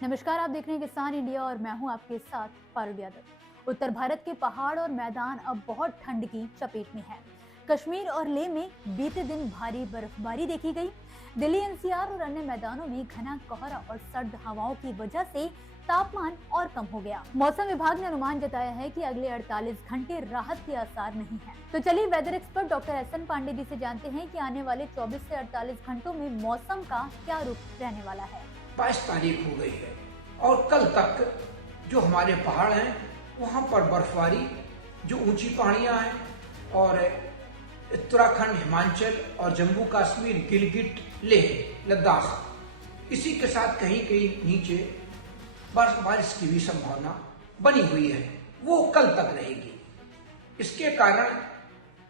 नमस्कार, आप देख रहे हैं किसान इंडिया और मैं हूं आपके साथ पारुल यादव। उत्तर भारत के पहाड़ और मैदान अब बहुत ठंड की चपेट में है। कश्मीर और लेह में बीते दिन भारी बर्फबारी देखी गई। दिल्ली, एनसीआर और अन्य मैदानों में घना कोहरा और सर्द हवाओं की वजह से तापमान और कम हो गया। मौसम विभाग ने अनुमान जताया है कि अगले 48 घंटे राहत के आसार नहीं है। तो चलिए weather expert doctor S N. Pandey ji से जानते हैं कि आने वाले 24 से 48 घंटों में मौसम का क्या रुख रहने वाला है। 22 तारीख हो गई है और कल तक जो हमारे पहाड़ हैं वहाँ पर बर्फबारी, जो ऊंची पहाड़ियाँ हैं और उत्तराखंड, हिमाचल और जम्मू कश्मीर, गिलगिट, लेह, लद्दाख, इसी के साथ कहीं कहीं नीचे बारिश की भी संभावना बनी हुई है, वो कल तक रहेगी। इसके कारण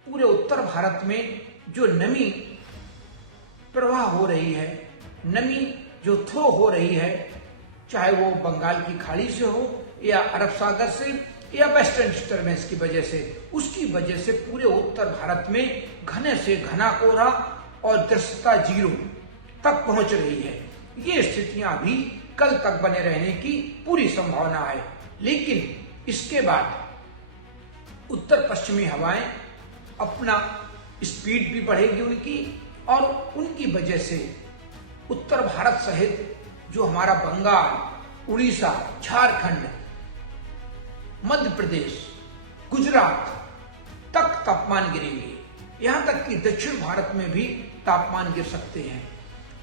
पूरे उत्तर भारत में जो नमी प्रवाह हो रही है, नमी जो थ्रो हो रही है, चाहे वो बंगाल की खाड़ी से हो या अरब सागर से या वेस्टर्न डिस्टर्बेंस की वजह से, उसकी वजह से पूरे उत्तर भारत में घने से घना कोहरा और दृश्यता 0 तक पहुंच रही है। ये स्थितियां भी कल तक बने रहने की पूरी संभावना है, लेकिन इसके बाद उत्तर पश्चिमी हवाएं अपना स्पीड भी बढ़ेगी उनकी, और उनकी वजह से उत्तर भारत सहित जो हमारा बंगाल, उड़ीसा, झारखंड, मध्य प्रदेश, गुजरात तक तापमान गिरेंगे। यहाँ तक कि दक्षिण भारत में भी तापमान गिर सकते हैं।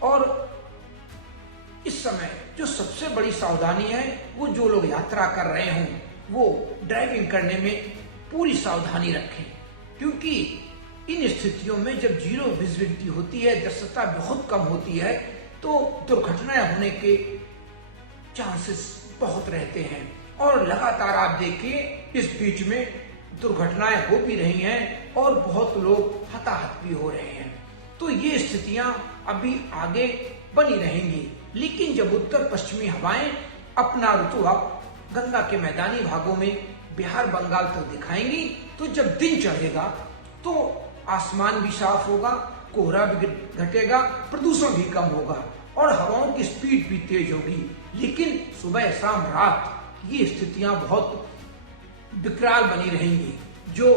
और इस समय जो सबसे बड़ी सावधानी है, वो जो लोग यात्रा कर रहे हों वो ड्राइविंग करने में पूरी सावधानी रखें, क्योंकि इन स्थितियों में जब 0 विजिबिलिटी होती है, दृश्यता बहुत कम होती है, तो दुर्घटनाएं होने के चांसेस बहुत रहते हैं। और लगातार आप देखिए इस बीच में दुर्घटनाएं हो भी रही हैं और बहुत लोग हताहत भी हो रहे हैं। तो ये स्थितियां अभी आगे बनी रहेंगी, लेकिन जब उत्तर पश्चिमी हवाएं अपना रुतुअब गंगा के मैदानी भागों में बिहार, बंगाल तक दिखाएंगी, तो जब दिन चढ़ेगा तो आसमान भी साफ होगा, कोहरा भी घटेगा, प्रदूषण भी कम होगा और हवाओं की स्पीड भी तेज होगी। लेकिन सुबह, शाम, रात ये स्थितियां बहुत विकराल बनी रहेंगी, जो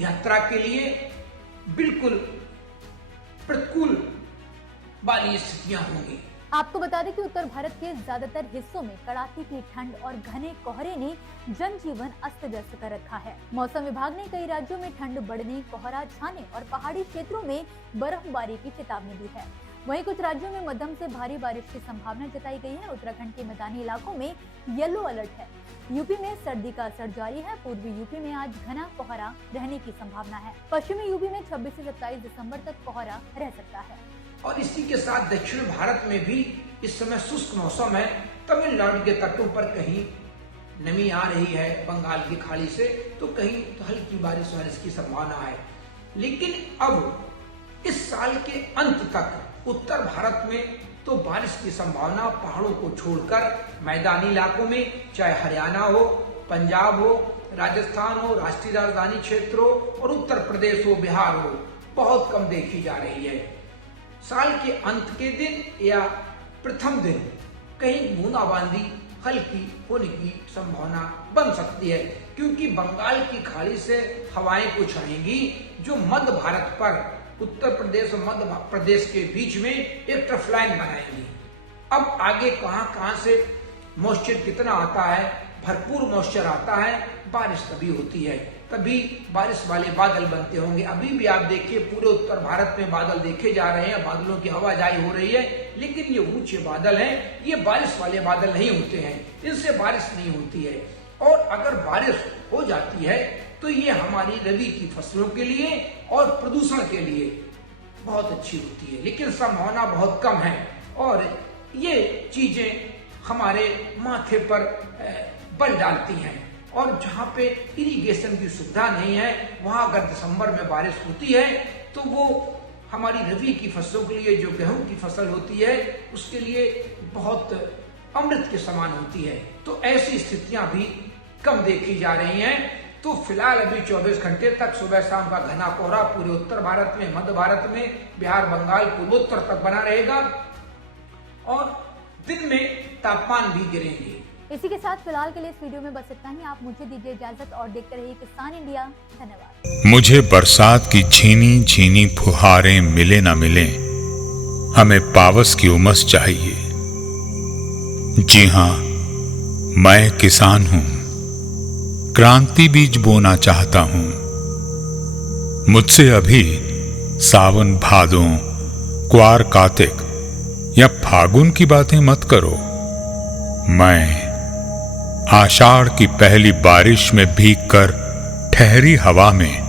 यात्रा के लिए बिल्कुल प्रतिकूल वाली स्थितियां होंगी। आपको बता दें कि उत्तर भारत के ज्यादातर हिस्सों में कड़ाके की ठंड और घने कोहरे ने जनजीवन अस्त व्यस्त कर रखा है। मौसम विभाग ने कई राज्यों में ठंड बढ़ने, कोहरा छाने और पहाड़ी क्षेत्रों में बर्फबारी की चेतावनी दी है। वहीं कुछ राज्यों में मध्यम से भारी बारिश की संभावना जताई गई है। उत्तराखंड के मैदानी इलाकों में येलो अलर्ट है। यूपी में सर्दी का असर जारी है। पूर्वी यूपी में आज घना कोहरा रहने की संभावना है। पश्चिमी यूपी में 26 से 27 दिसंबर तक कोहरा रह सकता है। और इसी के साथ दक्षिण भारत में भी इस समय शुष्क मौसम है। तमिलनाडु के तटों पर कहीं नमी आ रही है बंगाल की खाड़ी से, तो कहीं तो हल्की बारिश की संभावना है। लेकिन अब इस साल के अंत तक उत्तर भारत में तो बारिश की संभावना पहाड़ों को छोड़कर मैदानी इलाकों में, चाहे हरियाणा हो, पंजाब हो, राजस्थान हो, राष्ट्रीय राजधानी क्षेत्र हो और उत्तर प्रदेश हो, बिहार हो, बहुत कम देखी जा रही है। साल के अंत के दिन या प्रथम दिन कहीं बूंदाबांदी हल्की होने की संभावना बन सकती है, क्योंकि बंगाल की खाड़ी से हवाएं कुछ आएंगी जो मध्य भारत पर, उत्तर प्रदेश और मध्य प्रदेश के बीच में एक टफ लाइन बनाएंगी। अब आगे कहां से मॉइस्चर कितना आता है, भरपूर मॉइस्चर आता है, बारिश तभी होती है, तभी बारिश वाले बादल बनते होंगे। अभी भी आप देखिए पूरे उत्तर भारत में बादल देखे जा रहे हैं, बादलों की हवाजाही हो रही है, लेकिन ये ऊंचे बादल हैं, ये बारिश वाले बादल नहीं होते हैं, इनसे बारिश नहीं होती है। और अगर बारिश हो जाती है तो ये हमारी रबी की फसलों के लिए और प्रदूषण के लिए बहुत अच्छी होती है, लेकिन संभावना बहुत कम है। और ये चीजें हमारे माथे पर बल डालती हैं। और जहाँ पे इरिगेशन की सुविधा नहीं है, वहाँ अगर दिसंबर में बारिश होती है तो वो हमारी रबी की फसलों के लिए, जो गेहूं की फसल होती है, उसके लिए बहुत अमृत के समान होती है। तो ऐसी स्थितियां भी कम देखी जा रही हैं। तो फिलहाल अभी 24 घंटे तक सुबह शाम का घना कोहरा पूरे उत्तर भारत में, मध्य भारत में, बिहार, बंगाल, पूर्वोत्तर तक बना रहेगा और दिन में तापमान भी गिरेंगे। इसी के साथ फिलहाल के लिए इस वीडियो में बस इतना ही। आप मुझे दीजिए इजाजत और देखते रहिए किसान इंडिया। धन्यवाद। मुझे बरसात की झीनी झीनी फुहारें मिले ना मिले, हमें पावस की उमस चाहिए। जी हां, मैं किसान हूं, क्रांति बीज बोना चाहता हूं। मुझसे अभी सावन भादों, क्वार कार्तिक या फागुन की बातें मत करो। मैं आषाढ़ की पहली बारिश में भीगकर ठहरी हवा में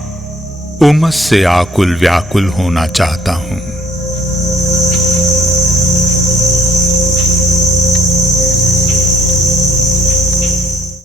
उमस से आकुल व्याकुल होना चाहता हूं।